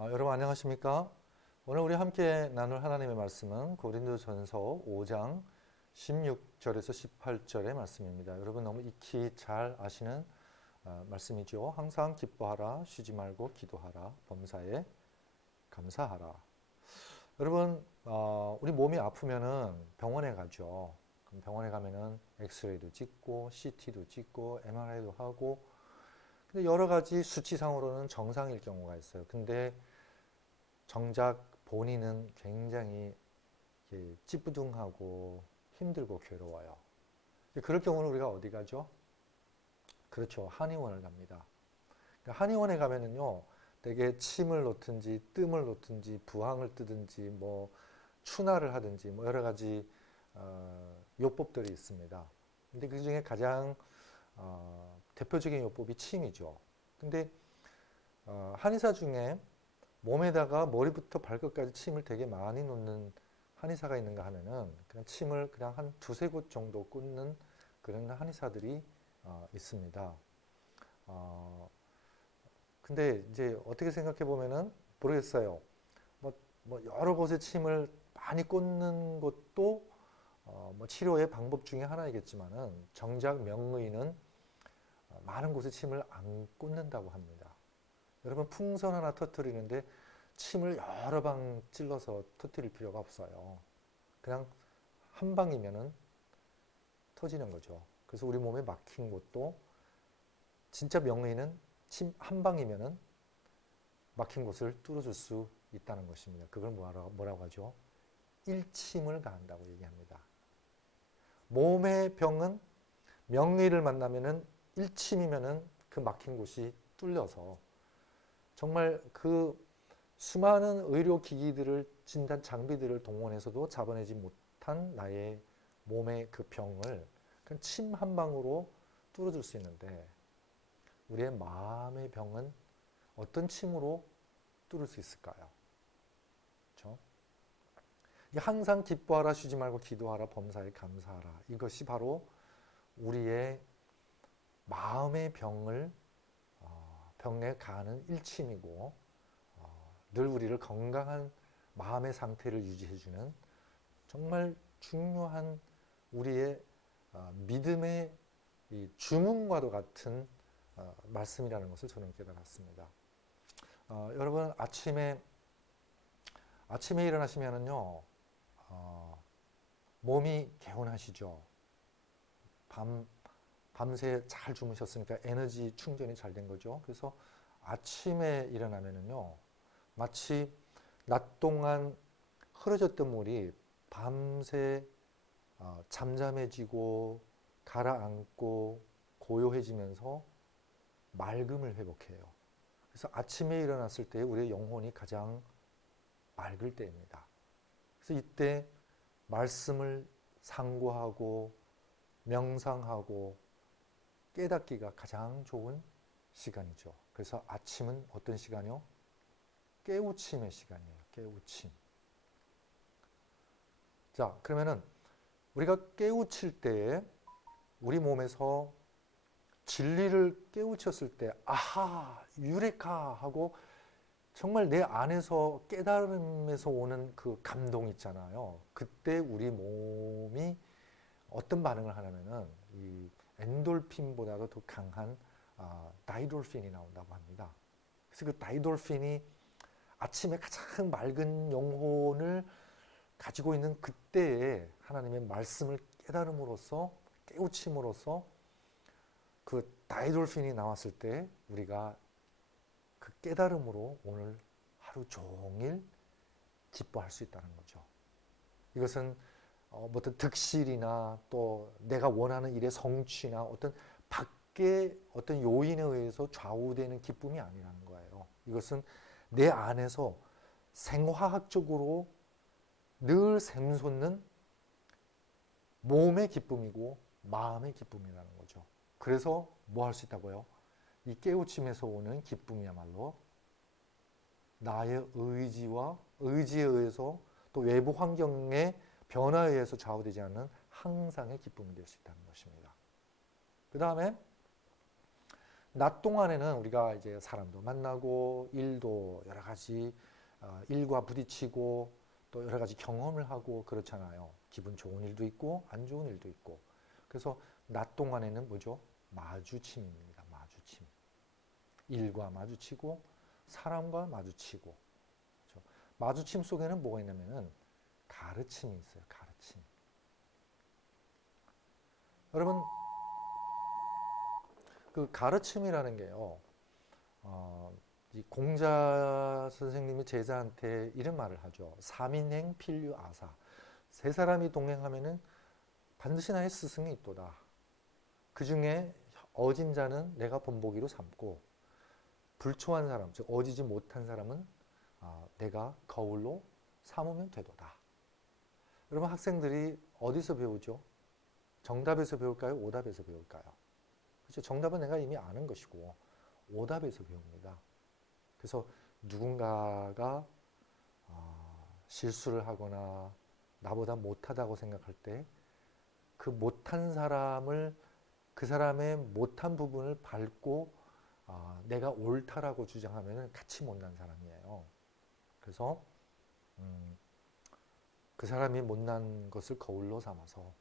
여러분 안녕하십니까? 오늘 우리 함께 나눌 하나님의 말씀은 고린도전서 5장 16절에서 18절의 말씀입니다. 여러분 너무 익히 잘 아시는 말씀이죠. 항상 기뻐하라, 쉬지 말고 기도하라, 범사에 감사하라. 여러분 우리 몸이 아프면은 병원에 가죠. 그럼 병원에 가면은 엑스레이도 찍고 CT도 찍고 MRI도 하고, 근데 여러 가지 수치상으로는 정상일 경우가 있어요. 근데 정작 본인은 굉장히 찌뿌둥하고 힘들고 괴로워요. 그럴 경우는 우리가 어디 가죠? 그렇죠. 한의원을 갑니다. 그러니까 한의원에 가면은요, 되게 침을 놓든지 뜸을 놓든지 부항을 뜨든지 뭐 추나를 하든지 뭐 여러 가지 요법들이 있습니다. 근데 그 중에 가장 대표적인 요법이 침이죠. 근데 한의사 중에 몸에다가 머리부터 발끝까지 침을 되게 많이 놓는 한의사가 있는가 하면은 그냥 침을 그냥 한 두세 곳 정도 꽂는 그런 한의사들이 있습니다. 근데 이제 어떻게 생각해 보면은 모르겠어요. 뭐 여러 곳에 침을 많이 꽂는 것도 뭐 치료의 방법 중에 하나이겠지만은 정작 명의는 많은 곳에 침을 안 꽂는다고 합니다. 여러분 풍선 하나 터뜨리는데 침을 여러 방 찔러서 터뜨릴 필요가 없어요. 그냥 한 방이면은 터지는 거죠. 그래서 우리 몸에 막힌 곳도 진짜 명의는 침 한 방이면은 막힌 곳을 뚫어줄 수 있다는 것입니다. 그걸 뭐라고 하죠? 일침을 가한다고 얘기합니다. 몸의 병은 명의를 만나면은 일침이면은 그 막힌 곳이 뚫려서 정말 그 수많은 의료기기들을 진단 장비들을 동원해서도 잡아내지 못한 나의 몸의 그 병을 그냥 침 한 방으로 뚫어줄 수 있는데 우리의 마음의 병은 어떤 침으로 뚫을 수 있을까요? 그렇죠? 항상 기뻐하라, 쉬지 말고 기도하라, 범사에 감사하라. 이것이 바로 우리의 마음의 병에 가하는 일침이고 늘 우리를 건강한 마음의 상태를 유지해주는 정말 중요한 우리의 믿음의 이 주문과도 같은 말씀이라는 것을 저는 깨달았습니다. 여러분 아침에 일어나시면은요 몸이 개운하시죠. 밤새 잘 주무셨으니까 에너지 충전이 잘 된 거죠. 그래서 아침에 일어나면은요 마치 낮 동안 흐려졌던 물이 밤새 잠잠해지고 가라앉고 고요해지면서 맑음을 회복해요. 그래서 아침에 일어났을 때 우리의 영혼이 가장 맑을 때입니다. 그래서 이때 말씀을 상고하고 명상하고 깨닫기가 가장 좋은 시간이죠. 그래서 아침은 어떤 시간이요? 깨우침의 시간이에요. 깨우침. 자, 그러면은 우리가 깨우칠 때에 우리 몸에서 진리를 깨우쳤을 때 아하, 유레카 하고 정말 내 안에서 깨달음에서 오는 그 감동 있잖아요. 그때 우리 몸이 어떤 반응을 하냐면은 이 엔돌핀보다도 더 강한 다이돌핀이 나온다고 합니다. 그래서 그 다이돌핀이 아침에 가장 맑은 영혼을 가지고 있는 그때에 하나님의 말씀을 깨달음으로써 깨우침으로써 그 다이돌핀이 나왔을 때 우리가 그 깨달음으로 오늘 하루 종일 기뻐할 수 있다는 거죠. 이것은 어떤 득실이나 또 내가 원하는 일의 성취나 어떤 밖의 어떤 요인에 의해서 좌우되는 기쁨이 아니라는 거예요. 이것은 내 안에서 생화학적으로 늘 샘솟는 몸의 기쁨이고 마음의 기쁨이라는 거죠. 그래서 뭐 할 수 있다고요? 이 깨우침에서 오는 기쁨이야말로 나의 의지에 의해서 또 외부 환경의 변화에 의해서 좌우되지 않는 항상의 기쁨이 될 수 있다는 것입니다. 그 다음에 낮 동안에는 우리가 이제 사람도 만나고 일도 여러 가지 일과 부딪히고 또 여러 가지 경험을 하고 그렇잖아요. 기분 좋은 일도 있고 안 좋은 일도 있고. 그래서 낮 동안에는 뭐죠? 마주침입니다. 마주침. 일과 마주치고 사람과 마주치고. 그렇죠? 마주침 속에는 뭐가 있냐면은 가르침이 있어요. 가르침. 여러분 그 가르침이라는 게요. 이 공자 선생님이 제자한테 이런 말을 하죠. 삼인행 필류 아사. 세 사람이 동행하면은 반드시 나의 스승이 있도다. 그 중에 어진 자는 내가 본보기로 삼고 불초한 사람, 즉 어지지 못한 사람은 내가 거울로 삼으면 되도다. 여러분 학생들이 어디서 배우죠? 정답에서 배울까요? 오답에서 배울까요? 그렇죠. 정답은 내가 이미 아는 것이고 오답에서 배웁니다. 그래서 누군가가 실수를 하거나 나보다 못하다고 생각할 때 그 못한 사람을 그 사람의 못한 부분을 밟고 내가 옳다라고 주장하면 같이 못난 사람이에요. 그래서 그 사람이 못난 것을 거울로 삼아서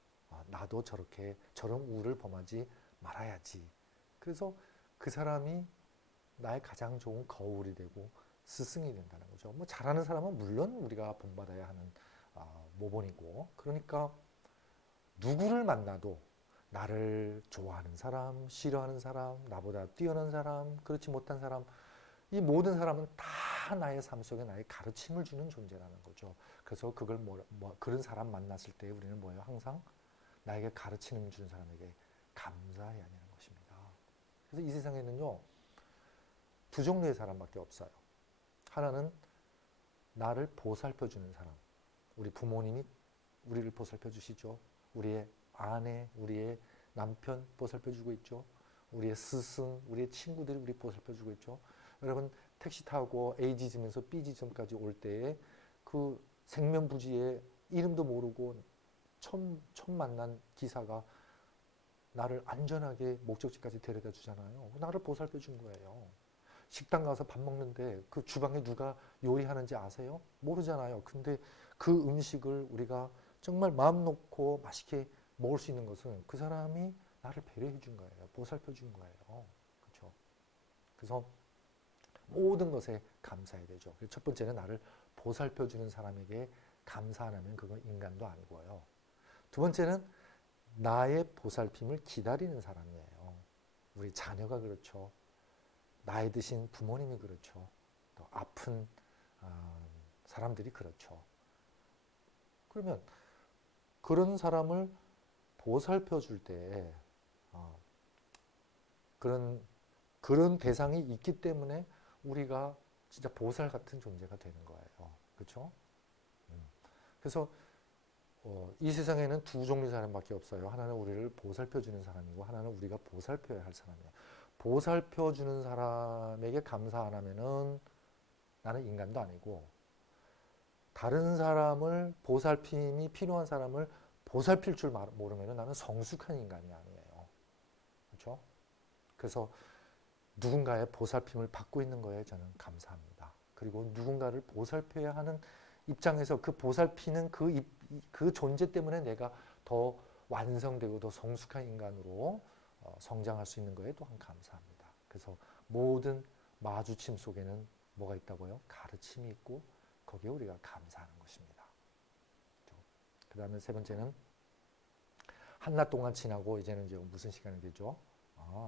나도 저런 우를 범하지 말아야지. 그래서 그 사람이 나의 가장 좋은 거울이 되고 스승이 된다는 거죠. 뭐 잘하는 사람은 물론 우리가 본받아야 하는 모본이고, 그러니까 누구를 만나도 나를 좋아하는 사람, 싫어하는 사람, 나보다 뛰어난 사람, 그렇지 못한 사람, 이 모든 사람은 다 나의 삶 속에 나의 가르침을 주는 존재라는 거죠. 그래서 그걸 그런 사람 만났을 때 우리는 뭐예요? 항상 나에게 가르침을 주는 사람에게 감사해야 하는 것입니다. 그래서 이 세상에는요, 두 종류의 사람밖에 없어요. 하나는 나를 보살펴 주는 사람. 우리 부모님이 우리를 보살펴 주시죠. 우리의 아내, 우리의 남편 보살펴 주고 있죠. 우리의 스승, 우리의 친구들이 우리 보살펴 주고 있죠. 여러분 택시 타고 A 지점에서 B 지점까지 올 때에 그 생면부지에 이름도 모르고 처음 만난 기사가 나를 안전하게 목적지까지 데려다 주잖아요. 나를 보살펴 준 거예요. 식당 가서 밥 먹는데 그 주방에 누가 요리하는지 아세요? 모르잖아요. 근데 그 음식을 우리가 정말 마음 놓고 맛있게 먹을 수 있는 것은 그 사람이 나를 배려해 준 거예요. 보살펴 준 거예요. 그렇죠? 그래서 모든 것에 감사해야 되죠. 첫 번째는 나를 보살펴 주는 사람에게 감사 안 하면 그건 인간도 아니고요. 두 번째는 나의 보살핌을 기다리는 사람이에요. 우리 자녀가 그렇죠. 나이 드신 부모님이 그렇죠. 또 아픈 사람들이 그렇죠. 그러면 그런 사람을 보살펴 줄 때 그런 대상이 있기 때문에 우리가 진짜 보살 같은 존재가 되는 거예요. 그렇죠? 그래서 이 세상에는 두 종류의 사람밖에 없어요. 하나는 우리를 보살펴 주는 사람이고 하나는 우리가 보살펴야 할 사람이에요. 보살펴 주는 사람에게 감사 안 하면은 나는 인간도 아니고, 다른 사람을 보살핌이 필요한 사람을 보살필 줄 모르면 나는 성숙한 인간이 아니에요. 그렇죠? 그래서 누군가의 보살핌을 받고 있는 거에 저는 감사합니다. 그리고 누군가를 보살펴야 하는 입장에서 그 보살피는 그 존재 때문에 내가 더 완성되고 더 성숙한 인간으로 성장할 수 있는 거에 또한 감사합니다. 그래서 모든 마주침 속에는 뭐가 있다고요? 가르침이 있고 거기에 우리가 감사하는 것입니다. 그 다음에 세 번째는 한낮 동안 지나고 이제는 이제 무슨 시간이 되죠?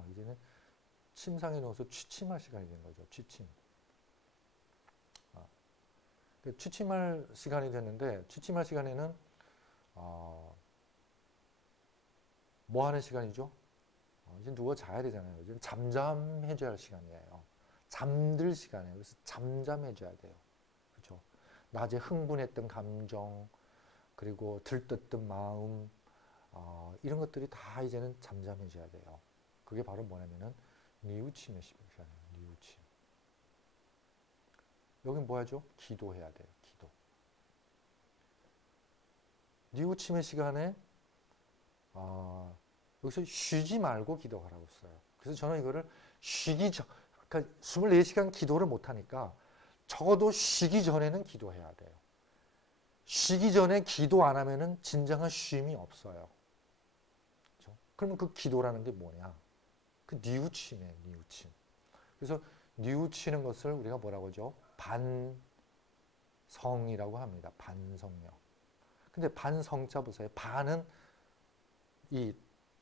이제는 침상에 누워서 취침할 시간이 된 거죠. 취침. 취침할 시간이 됐는데 취침할 시간에는 뭐 하는 시간이죠? 이제 누워 자야 되잖아요. 이제 잠잠해져야 할 시간이에요. 잠들 시간이에요. 그래서 잠잠해져야 돼요. 그렇죠? 낮에 흥분했던 감정, 그리고 들떴던 마음, 이런 것들이 다 이제는 잠잠해져야 돼요. 그게 바로 뭐냐면은 뉘우침의 시간이에요. 뉘우침. 여긴 뭐 하죠? 기도해야 돼요. 기도. 뉘우침의 시간에 여기서 쉬지 말고 기도하라고 써요. 그래서 저는 이거를 쉬기 전, 그러니까 24시간 기도를 못하니까 적어도 쉬기 전에는 기도해야 돼요. 쉬기 전에 기도 안 하면은 진정한 쉼이 없어요. 그렇죠? 그러면 그 기도라는 게 뭐냐? 그 뉘우침이에요, 뉘우침. 그래서 뉘우치는 것을 우리가 뭐라고 하죠? 반성이라고 합니다. 반성력. 근데 반성자 보세요. 반은 이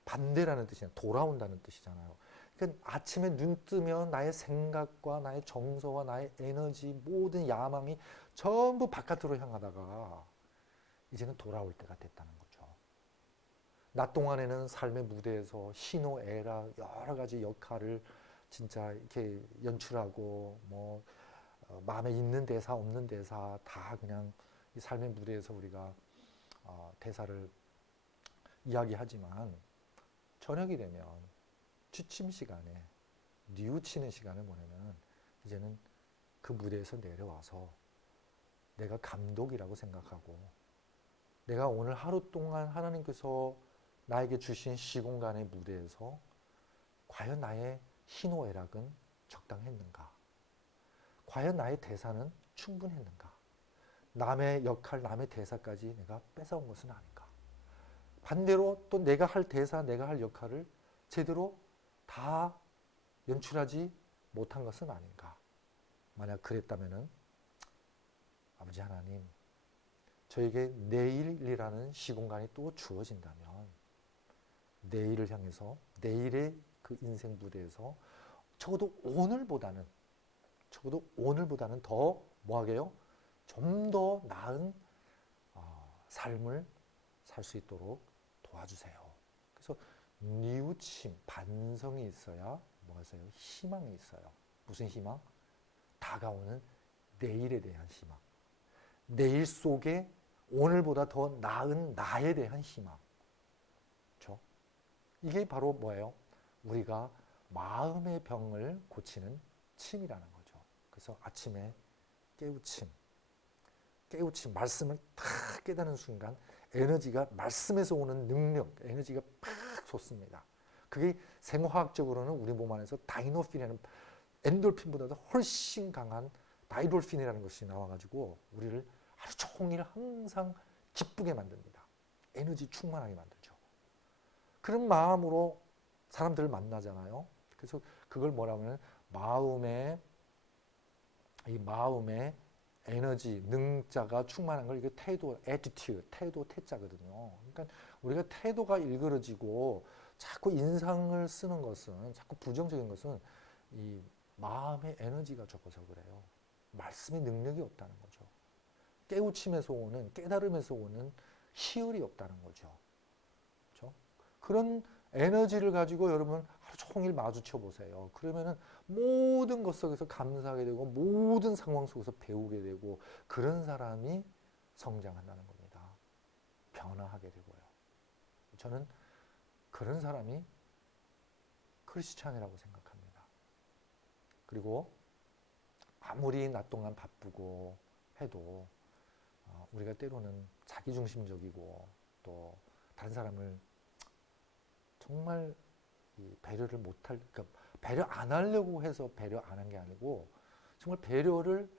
반대라는 뜻이잖아요. 돌아온다는 뜻이잖아요. 그러니까 아침에 눈 뜨면 나의 생각과 나의 정서와 나의 에너지 모든 야망이 전부 바깥으로 향하다가 이제는 돌아올 때가 됐다는 거죠. 낮 동안에는 삶의 무대에서 희노애락 여러 가지 역할을 진짜 이렇게 연출하고 뭐 마음에 있는 대사 없는 대사 다 그냥 이 삶의 무대에서 우리가 대사를 이야기하지만 저녁이 되면 취침 시간에 뉘우치는 시간을 보내면 이제는 그 무대에서 내려와서 내가 감독이라고 생각하고 내가 오늘 하루 동안 하나님께서 나에게 주신 시공간의 무대에서 과연 나의 희노애락은 적당했는가? 과연 나의 대사는 충분했는가? 남의 역할, 남의 대사까지 내가 뺏어온 것은 아닌가? 반대로 또 내가 할 대사, 내가 할 역할을 제대로 다 연출하지 못한 것은 아닌가? 만약 그랬다면은 아버지 하나님, 저에게 내일이라는 시공간이 또 주어진다면 내일을 향해서 내일의 그 인생 무대에서 적어도 오늘보다는 더 뭐하게요? 좀 더 나은 삶을 살 수 있도록 도와주세요. 그래서 뉘우침, 반성이 있어야 뭐가 있어요? 희망이 있어요. 무슨 희망? 다가오는 내일에 대한 희망. 내일 속에 오늘보다 더 나은 나에 대한 희망. 그렇죠? 이게 바로 뭐예요? 우리가 마음의 병을 고치는 침이라는 거죠. 그래서 아침에 깨우침, 말씀을 탁 깨닫는 순간 에너지가 말씀에서 오는 능력, 에너지가 팍 솟습니다. 그게 생화학적으로는 우리 몸 안에서 다이노핀이라는 엔돌핀보다도 훨씬 강한 다이돌핀이라는 것이 나와가지고 우리를 하루 종일 항상 기쁘게 만듭니다. 에너지 충만하게 만들죠. 그런 마음으로 사람들을 만나잖아요. 그래서 그걸 뭐라고 하면 마음의 에너지, 능자가 충만한 걸 이게 태도, attitude, 태도, 태자거든요. 그러니까 우리가 태도가 일그러지고 자꾸 인상을 쓰는 것은, 자꾸 부정적인 것은 이 마음의 에너지가 적어서 그래요. 말씀의 능력이 없다는 거죠. 깨우침에서 오는, 깨달음에서 오는 희열이 없다는 거죠. 그렇죠? 그런 에너지를 가지고 여러분 하루 종일 마주쳐 보세요. 그러면은 모든 것 속에서 감사하게 되고 모든 상황 속에서 배우게 되고 그런 사람이 성장한다는 겁니다. 변화하게 되고요. 저는 그런 사람이 크리스찬이라고 생각합니다. 그리고 아무리 낮 동안 바쁘고 해도 우리가 때로는 자기중심적이고 또 다른 사람을 정말 배려를 못할, 그러니까 배려 안 하려고 해서 배려 안 한 게 아니고 정말 배려를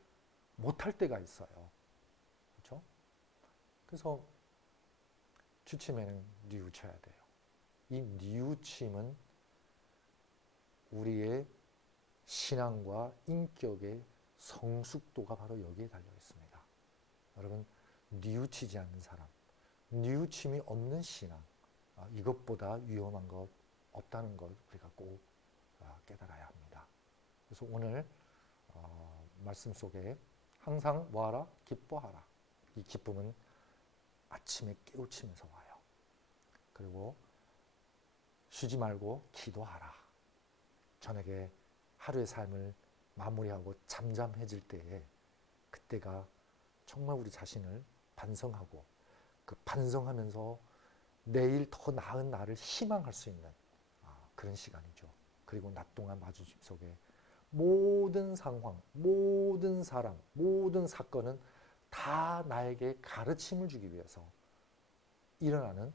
못할 때가 있어요. 그렇죠? 그래서 취침에는 뉘우쳐야 돼요. 이 뉘우침은 우리의 신앙과 인격의 성숙도가 바로 여기에 달려 있습니다. 여러분, 뉘우치지 않는 사람, 뉘우침이 없는 신앙, 이것보다 위험한 것 없다는 것 우리가 꼭 깨달아야 합니다. 그래서 오늘 말씀 속에 항상 뭐하라? 기뻐하라. 이 기쁨은 아침에 깨우치면서 와요. 그리고 쉬지 말고 기도하라. 저녁에 하루의 삶을 마무리하고 잠잠해질 때에 그때가 정말 우리 자신을 반성하고 그 반성하면서 내일 더 나은 나를 희망할 수 있는 그런 시간이죠. 그리고 낮 동안 마주침 속에 모든 상황, 모든 사람, 모든 사건은 다 나에게 가르침을 주기 위해서 일어나는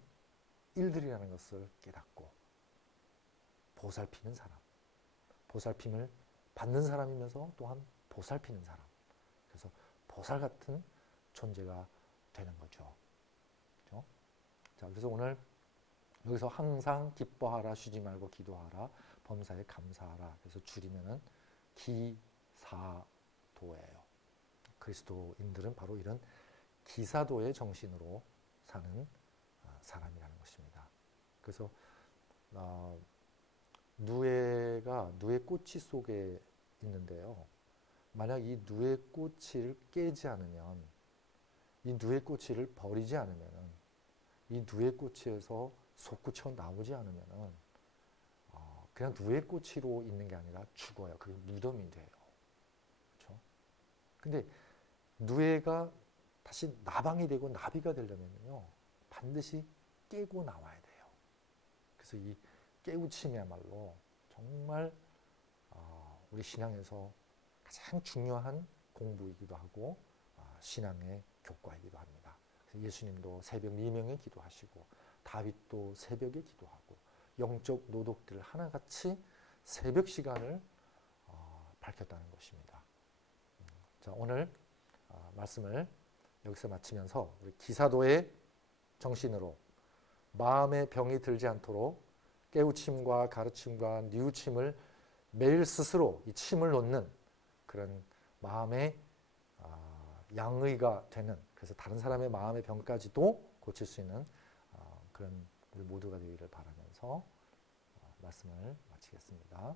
일들이라는 것을 깨닫고 보살피는 사람, 보살핌을 받는 사람이면서 또한 보살피는 사람. 그래서 보살 같은 존재가 되는 거죠. 그렇죠? 자, 그래서 오늘 여기서 항상 기뻐하라, 쉬지 말고 기도하라, 범사에 감사하라. 그래서 줄이면은 기사도예요. 그리스도인들은 바로 이런 기사도의 정신으로 사는 사람이라는 것입니다. 그래서 누에가 누에 꼬치 속에 있는데요. 만약 이 누에 꼬치를 깨지 않으면, 이 누에 꼬치를 버리지 않으면, 이 누에 꼬치에서 솟구쳐 나오지 않으면 그냥 누에 꼬치로 있는 게 아니라 죽어요. 그게 무덤이 돼요. 그렇죠? 근데 누에가 다시 나방이 되고 나비가 되려면요, 반드시 깨고 나와야 돼요. 그래서 이 깨우침이야말로 정말 우리 신앙에서 가장 중요한 공부이기도 하고 신앙의 교과이기도 합니다. 그래서 예수님도 새벽 미명에 기도하시고 다윗도 새벽에 기도하고 영적 노독들 하나같이 새벽 시간을 밝혔다는 것입니다. 자, 오늘 말씀을 여기서 마치면서 우리 기사도의 정신으로 마음의 병이 들지 않도록 깨우침과 가르침과 뉘우침을 매일 스스로 이 침을 놓는 그런 마음의 양의가 되는, 그래서 다른 사람의 마음의 병까지도 고칠 수 있는 그런 우리 모두가 되기를 바라면서 말씀을 마치겠습니다.